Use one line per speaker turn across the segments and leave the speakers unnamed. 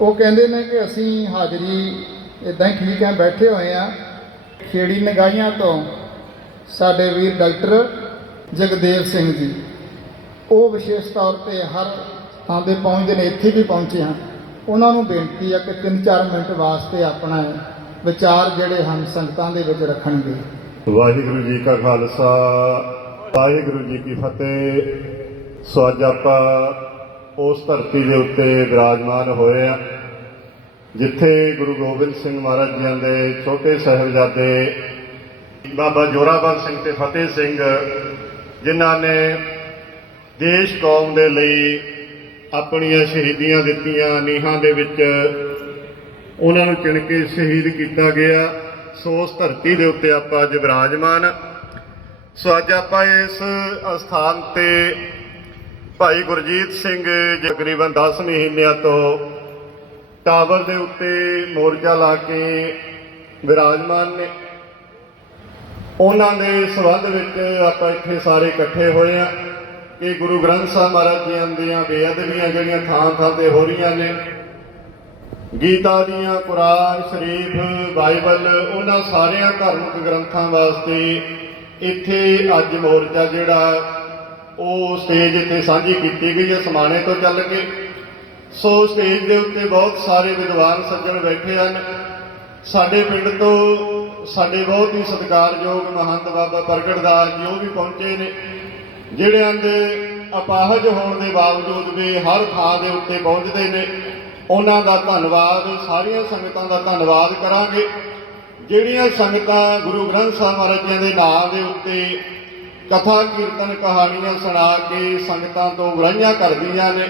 ਉਹ ਕਹਿੰਦੇ ਨੇ ਕਿ ਅਸੀਂ ਹਾਜ਼ਰੀ ਇਦਾਂ ਹੀ ਠੀਕ ਹੈ, ਬੈਠੇ ਹੋਏ ਆ ਖੇੜੀ ਨਗਾਈਆਂ ਤੋਂ ਸਾਡੇ ਵੀਰ ਡਾਕਟਰ ਜਗਦੇਵ ਸਿੰਘ ਜੀ, ਉਹ ਵਿਸ਼ੇਸ਼ ਤੌਰ ਤੇ ਹਰ ਥਾਂ ਤੇ ਪਹੁੰਚਦੇ ਨੇ, ਇੱਥੇ ਵੀ ਪਹੁੰਚੇ ਹਨ। ਉਹਨਾਂ ਨੂੰ ਬੇਨਤੀ ਹੈ ਕਿ 3-4 ਮਿੰਟ ਵਾਸਤੇ ਆਪਣਾ ਵਿਚਾਰ ਜਿਹੜੇ ਹਨ, ਸੰਗਤਾਂ ਦੇ ਵਿੱਚ ਰੱਖਣਗੇ।
ਵਾਹਿਗੁਰੂ ਜੀ ਕਾ ਖਾਲਸਾ, ਵਾਹਿਗੁਰੂ ਜੀ ਕੀ ਫਤਿਹ। ਸੋ ਅੱਜ ਆਪਾਂ ਉਸ ਧਰਤੀ ਦੇ ਉੱਤੇ ਵਿਰਾਜਮਾਨ ਹੋਏ ਆ, ਜਿੱਥੇ ਗੁਰੂ ਗੋਬਿੰਦ ਸਿੰਘ ਮਹਾਰਾਜ ਜੀ ਦੇ ਛੋਟੇ ਸਾਹਿਬਜ਼ਾਦੇ ਬਾਬਾ ਜੋਰਾਵਰ ਸਿੰਘ ਤੇ ਫਤਿਹ ਸਿੰਘ, ਜਿਨ੍ਹਾਂ ਨੇ ਦੇਸ਼ ਕੌਮ ਦੇ ਲਈ ਆਪਣੀਆਂ ਸ਼ਹੀਦੀਆਂ ਦਿੱਤੀਆਂ ਨੀਹਾਂ ਦੇ ਵਿੱਚ ਉਹਨਾਂ ਨੂੰ ਚਿਣ ਕੇ ਸ਼ਹੀਦ ਕੀਤਾ ਗਿਆ। ਸੋ ਉਸ ਧਰਤੀ ਦੇ ਉੱਤੇ ਆਪਾਂ ਅੱਜ ਵਿਰਾਜਮਾਨ ਸੋ ਅੱਜ ਆਪਾਂ ਇਸ ਅਸਥਾਨ ਤੇ ਭਾਈ ਗੁਰਜੀਤ ਸਿੰਘ ਤਕਰੀਬਨ 10 ਮਹੀਨਿਆਂ ਤੋਂ ਟਾਵਰ ਦੇ ਉੱਤੇ ਮੋਰਚਾ ਲਾ ਕੇ ਵਿਰਾਜਮਾਨ ਨੇ। ਉਹਨਾਂ ਦੇ ਸਬੰਧ ਵਿੱਚ ਆਪਾਂ ਇੱਥੇ ਸਾਰੇ ਇਕੱਠੇ ਹੋਏ ਆ ਕਿ ਗੁਰੂ ਗ੍ਰੰਥ ਸਾਹਿਬ ਮਹਾਰਾਜ ਜੀ ਦੀਆਂ ਬੇਅਦਬੀਆਂ ਜਿਹੜੀਆਂ ਥਾਂ ਥਾਂ ਤੇ ਹੋ ਰਹੀਆਂ ਨੇ, ਗੀਤਾ ਦੀਆਂ ਕੁਰਾਨ ਸ਼ਰੀਫ, ਬਾਈਬਲ, ਉਹਨਾਂ ਸਾਰਿਆਂ ਧਾਰਮਿਕ ਗ੍ਰੰਥਾਂ ਵਾਸਤੇ ਇੱਥੇ ਅੱਜ ਮੋਰਚਾ ਜਿਹੜਾ ਉਹ ਸਟੇਜ ਇੱਥੇ ਸਾਂਝੀ ਕੀਤੀ ਗਈ ਹੈ, ਸਮਾਣੇ ਤੋਂ ਚੱਲ ਕੇ। ਸੋ ਸਟੇਜ ਦੇ ਉੱਤੇ ਬਹੁਤ ਸਾਰੇ ਵਿਦਵਾਨ ਸੱਜਣ ਬੈਠੇ ਹਨ। ਸਾਡੇ ਪਿੰਡ ਤੋਂ ਸਾਡੇ ਬਹੁਤ ਹੀ ਸਤਿਕਾਰਯੋਗ ਮਹੰਤ ਬਾਬਾ ਪ੍ਰਗਟਦਾਸ ਜੀ, ਉਹ ਵੀ ਪਹੁੰਚੇ ਨੇ, ਜਿਹੜਿਆਂ ਦੇ ਅਪਾਹਜ ਹੋਣ ਦੇ ਬਾਵਜੂਦ ਵੀ ਹਰ ਥਾਂ ਦੇ ਉੱਤੇ ਪਹੁੰਚਦੇ ਨੇ। ਉਹਨਾਂ ਦਾ ਧੰਨਵਾਦ, ਸਾਰੀਆਂ ਸੰਗਤਾਂ ਦਾ ਧੰਨਵਾਦ ਕਰਾਂਗੇ। ਜਿਹੜੀਆਂ ਸੰਗਤਾਂ ਗੁਰੂ ਗ੍ਰੰਥ ਸਾਹਿਬ ਮਹਾਰਾਜ ਦੇ ਨਾਮ ਦੇ ਉੱਤੇ ਕਥਾ ਕੀਰਤਨ ਕਹਾਣੀਆਂ ਸੁਣਾ ਕੇ ਸੰਗਤਾਂ ਤੋਂ ਬੁਰਾਈਆਂ ਕਰਦੀਆਂ ਨੇ।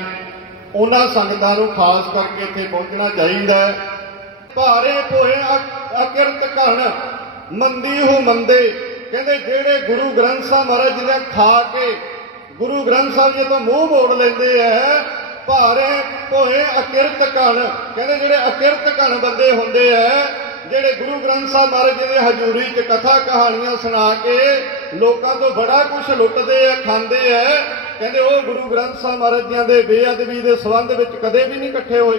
ਉਹਨਾਂ ਸੰਗਤਾਂ ਨੂੰ ਖਾਸ ਕਰਕੇ ਇੱਥੇ ਪਹੁੰਚਣਾ ਚਾਹੀਦਾ ਭਾਰੇ ਪੋਏ ਅਕਿਰਤ ਘਣ ਮੰਦੀ ਹੋ ਮੰਦੇ। ਕਹਿੰਦੇ ਜਿਹੜੇ ਗੁਰੂ ਗ੍ਰੰਥ ਸਾਹਿਬ ਮਹਾਰਾਜ ਜੀ ਨੇ ਖਾ ਕੇ, ਗੁਰੂ ਗ੍ਰੰਥ ਸਾਹਿਬ ਜੀ ਤੋਂ ਮੂੰਹ ਮੋੜ ਲੈਂਦੇ ਐ ਭਾਰੇ ਪੋਏ ਅਕਿਰਤ ਘਣ ਕਹਿੰਦੇ ਜਿਹੜੇ ਅਕਿਰਤ ਘਣ ਬੰਦੇ ਹੁੰਦੇ ਐ ਜਿਹੜੇ ਗੁਰੂ ਗ੍ਰੰਥ ਸਾਹਿਬ ਮਹਾਰਾਜ ਜੀ ਦੇ ਹਜ਼ੂਰੀ 'ਚ ਕਥਾ ਕਹਾਣੀਆਂ ਸੁਣਾ ਕੇ ਲੋਕਾਂ ਤੋਂ ਬੜਾ ਕੁਝ ਲੁੱਟਦੇ ਐ ਖਾਂਦੇ ਐ ਕਹਿੰਦੇ ਉਹ ਗੁਰੂ ਗ੍ਰੰਥ ਸਾਹਿਬ ਮਹਾਰਾਜ ਜੀ ਦੇ ਬੇਅਦਬੀ ਦੇ ਸੰਬੰਧ ਵਿੱਚ ਕਦੇ ਵੀ ਨਹੀਂ ਇਕੱਠੇ ਹੋਏ।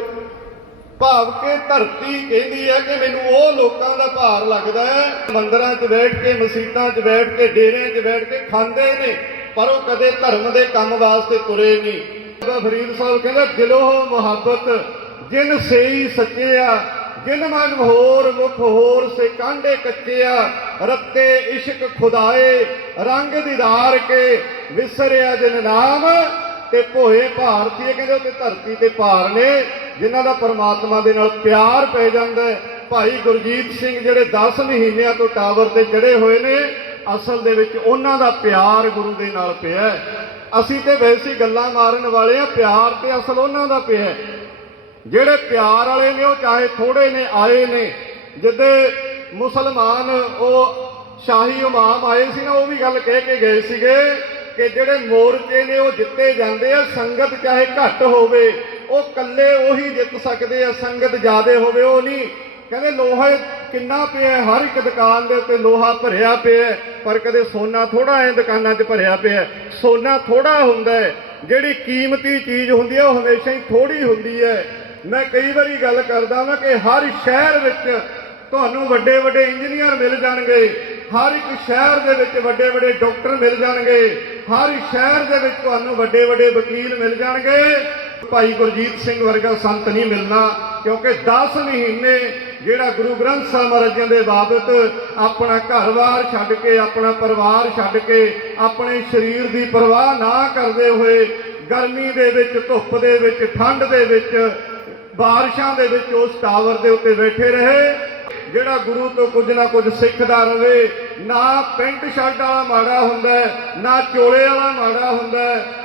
ਭਾਵ ਕਿ ਧਰਤੀ ਕਹਿੰਦੀ ਹੈ ਕਿ ਮੈਨੂੰ ਉਹ ਲੋਕਾਂ ਦਾ ਭਾਰ ਲੱਗਦਾ ਹੈ, ਮੰਦਰਾਂ 'ਚ ਬੈਠ ਕੇ ਮਸੀਤਾਂ 'ਚ ਬੈਠ ਕੇ, ਡੇਰਿਆਂ 'ਚ ਬੈਠ ਕੇ ਖਾਂਦੇ ਨੇ, ਪਰ ਉਹ ਕਦੇ ਧਰਮ ਦੇ ਕੰਮ ਵਾਸਤੇ ਤੁਰੇ ਨਹੀਂ। ਬਾਬਾ ਫਰੀਦ ਸਾਹਿਬ ਕਹਿੰਦਾ, ਦਿਲੋਂ ਮੁਹੱਬਤ, ਜਿਨ ਸੇਈ ਸੱਚਿਆ ਜਿਨ ਮਨ ਹੋਰ ਮੁਖ ਹੋਰ ਸੇ ਕਾਂਡੇ ਕੱਚਿਆ, ਰੱਤੇ ਇਸ਼ਕ ਖੁਦਾਏ, ਰੰਗ ਦੀਦਾਰ ਕੇ ਵਿਸਰਿਆ ਜਿਨ ਨਾਮ, ਤੇ ਭੋਏ ਭਾਰਤੀ ਕਹਿੰਦੇ ਉੱਤੇ ਧਰਤੀ ਤੇ ਭਾਰ ਨੇ, ਜਿਨ੍ਹਾਂ ਦਾ ਪਰਮਾਤਮਾ ਦੇ ਨਾਲ ਪਿਆਰ ਪੈ ਜਾਂਦਾ ਹੈ। ਭਾਈ ਗੁਰਜੀਤ ਸਿੰਘ ਜਿਹੜੇ 10 ਮਹੀਨਿਆਂ ਤੋਂ ਟਾਵਰ ਤੇ ਚੜੇ ਹੋਏ ਨੇ, ਅਸਲ ਦੇ ਵਿੱਚ ਉਹਨਾਂ ਦਾ ਪਿਆਰ ਗੁਰੂ ਦੇ ਨਾਲ ਪਿਆ ਅਸੀਂ ਤੇ ਵੈਸੇ ਗੱਲਾਂ ਮਾਰਨ ਵਾਲੇ ਆ ਪਿਆਰ ਤੇ ਅਸਲ ਉਹਨਾਂ ਦਾ ਪਿਆ ਜਿਹੜੇ ਪਿਆਰ ਵਾਲੇ ਨੇ, ਉਹ ਚਾਹੇ ਥੋੜੇ ਨੇ, ਆਏ ਨੇ, ਜਿੱਦੇ ਮੁਸਲਮਾਨ ਉਹ ਸ਼ਾਹੀ ਇਮਾਮ ਆਏ ਸੀ ਨਾ, ਉਹ ਵੀ ਗੱਲ ਕਹਿ ਕੇ ਗਏ ਸੀਗੇ ਕਿ ਜਿਹੜੇ ਮੋਰਚੇ ਨੇ, ਉਹ ਜਿੱਤੇ ਜਾਂਦੇ ਆ, ਸੰਗਤ ਚਾਹੇ ਘੱਟ ਹੋਵੇ, ਉਹ ਇਕੱਲੇ ਉਹੀ ਜਿੱਤ ਸਕਦੇ ਆ, ਸੰਗਤ ਜ਼ਿਆਦੇ ਹੋਵੇ, ਉਹ ਨਹੀਂ। ਕਹਿੰਦੇ ਲੋਹਾ ਕਿੰਨਾ ਪਿਆ ਹਰ ਇੱਕ ਦੁਕਾਨ ਦੇ ਉੱਤੇ ਲੋਹਾ ਭਰਿਆ ਪਿਆ ਪਰ ਕਦੇ ਸੋਨਾ ਥੋੜਾ ਐ ਦੁਕਾਨਾਂ 'ਚ ਭਰਿਆ ਪਿਆ ਸੋਨਾ ਥੋੜਾ ਹੁੰਦਾ ਜਿਹੜੀ ਕੀਮਤੀ ਚੀਜ਼ ਹੁੰਦੀ ਹੈ, ਉਹ ਹਮੇਸ਼ਾ ਹੀ ਥੋੜੀ ਹੁੰਦੀ ਹੈ। ਮੈਂ ਕਈ ਵਾਰੀ ਗੱਲ ਕਰਦਾ ਵਾਂ ਕਿ ਹਰ ਸ਼ਹਿਰ ਵਿੱਚ ਤੁਹਾਨੂੰ ਵੱਡੇ ਵੱਡੇ ਇੰਜੀਨੀਅਰ ਮਿਲ ਜਾਣਗੇ, ਹਰ ਇੱਕ ਸ਼ਹਿਰ ਦੇ ਵਿੱਚ ਵੱਡੇ ਵੱਡੇ ਡਾਕਟਰ ਮਿਲ ਜਾਣਗੇ, ਹਰ ਸ਼ਹਿਰ ਦੇ ਵਿੱਚ ਤੁਹਾਨੂੰ ਵੱਡੇ ਵੱਡੇ ਵਕੀਲ ਮਿਲ ਜਾਣਗੇ। ਭਾਈ ਗੁਰਜੀਤ ਸਿੰਘ ਵਰਗਾ ਸੰਤ ਨਹੀਂ ਮਿਲਣਾ, ਕਿਉਂਕਿ 10 ਮਹੀਨੇ ਜਿਹੜਾ ਗੁਰੂ ਗ੍ਰੰਥ ਸਾਹਿਬ ਮਹਾਰਾਜਾਂ ਦੇ ਬਾਬਤ ਆਪਣਾ ਘਰ-ਬਾਰ ਛੱਡ ਕੇ, ਆਪਣਾ ਪਰਿਵਾਰ ਛੱਡ ਕੇ, ਆਪਣੇ ਸਰੀਰ ਦੀ ਪਰਵਾਹ ਨਾ ਕਰਦੇ ਹੋਏ ਗਰਮੀ ਦੇ ਵਿੱਚ, ਧੁੱਪ ਦੇ ਵਿੱਚ, ਠੰਡ ਦੇ ਵਿੱਚ ਬਾਰਿਸ਼ਾਂ ਦੇ ਵਿੱਚ ਉਸ ਟਾਵਰ ਦੇ ਉੱਤੇ ਬੈਠੇ ਰਹੇ। ਜਿਹੜਾ ਗੁਰੂ ਤੋਂ ਕੁਝ ਨਾ ਕੁਝ ਸਿੱਖਦਾ ਰਹੇ ਨਾ ਪੈਂਟ ਸ਼ਰਟ ਵਾਲਾ ਮਾੜਾ ਹੁੰਦਾ, ਨਾ ਚੋਲੇ ਵਾਲਾ ਮਾੜਾ ਹੁੰਦਾ,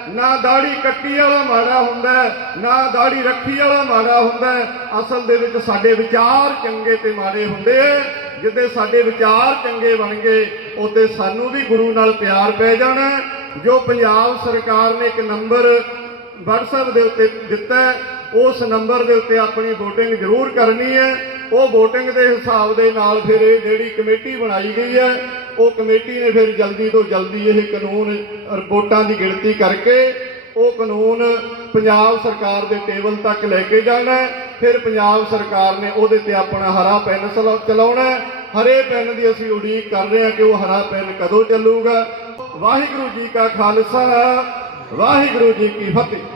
ਨਾ ਦਾੜੀ ਕੱਟੀ ਵਾਲਾ ਮਾੜਾ ਹੁੰਦਾ, ਨਾ ਦਾੜੀ ਰੱਖੀ ਵਾਲਾ ਮਾੜਾ ਹੁੰਦਾ। ਅਸਲ ਦੇ ਵਿੱਚ ਸਾਡੇ ਵਿਚਾਰ ਚੰਗੇ ਤੇ ਮਾੜੇ ਹੁੰਦੇ ਹੈ। ਜਿੱਦੇ ਸਾਡੇ ਵਿਚਾਰ ਚੰਗੇ ਬਣ ਗਏ ਉਹਦੇ ਸਾਨੂੰ ਵੀ ਗੁਰੂ ਨਾਲ ਪਿਆਰ ਪੈ ਜਾਣਾ। ਜੋ ਪੰਜਾਬ ਸਰਕਾਰ ਨੇ ਇੱਕ ਨੰਬਰ WhatsApp ਦੇ ਉੱਤੇ ਦਿੱਤਾ ਉਸ ਨੰਬਰ ਦੇ ਉੱਤੇ ਆਪਣੀ VOTING ਜ਼ਰੂਰ ਕਰਨੀ ਹੈ। ਉਹ VOTING ਦੇ ਹਿਸਾਬ ਦੇ ਨਾਲ ਫਿਰ ਇਹ ਜਿਹੜੀ ਕਮੇਟੀ ਬਣਾਈ ਗਈ ਹੈ, ਉਹ ਕਮੇਟੀ ਨੇ ਫਿਰ ਜਲਦੀ ਤੋਂ ਜਲਦੀ ਇਹ ਕਾਨੂੰਨ ਰਿਪੋਰਟਾਂ ਦੀ ਗਿਣਤੀ ਕਰਕੇ ਉਹ ਕਾਨੂੰਨ ਪੰਜਾਬ ਸਰਕਾਰ ਦੇ ਟੇਬਲ ਤੱਕ ਲੈ ਕੇ ਜਾਣਾ ਫਿਰ ਪੰਜਾਬ ਸਰਕਾਰ ਨੇ ਉਹਦੇ ਤੇ ਆਪਣਾ ਹਰਾ ਪੈਨ ਸਲਾ- ਚਲਾਉਣਾ ਹਰੇ ਪੈਨ ਦੀ ਅਸੀਂ ਉਡੀਕ ਕਰ ਰਹੇ ਹਾਂ ਕਿ ਉਹ ਹਰਾ ਪੈਨ ਕਦੋਂ ਚੱਲੂਗਾ। ਵਾਹਿਗੁਰੂ ਜੀ ਕਾ ਖਾਲਸਾ, ਵਾਹਿਗੁਰੂ ਜੀ ਕੀ ਫਤਿਹ।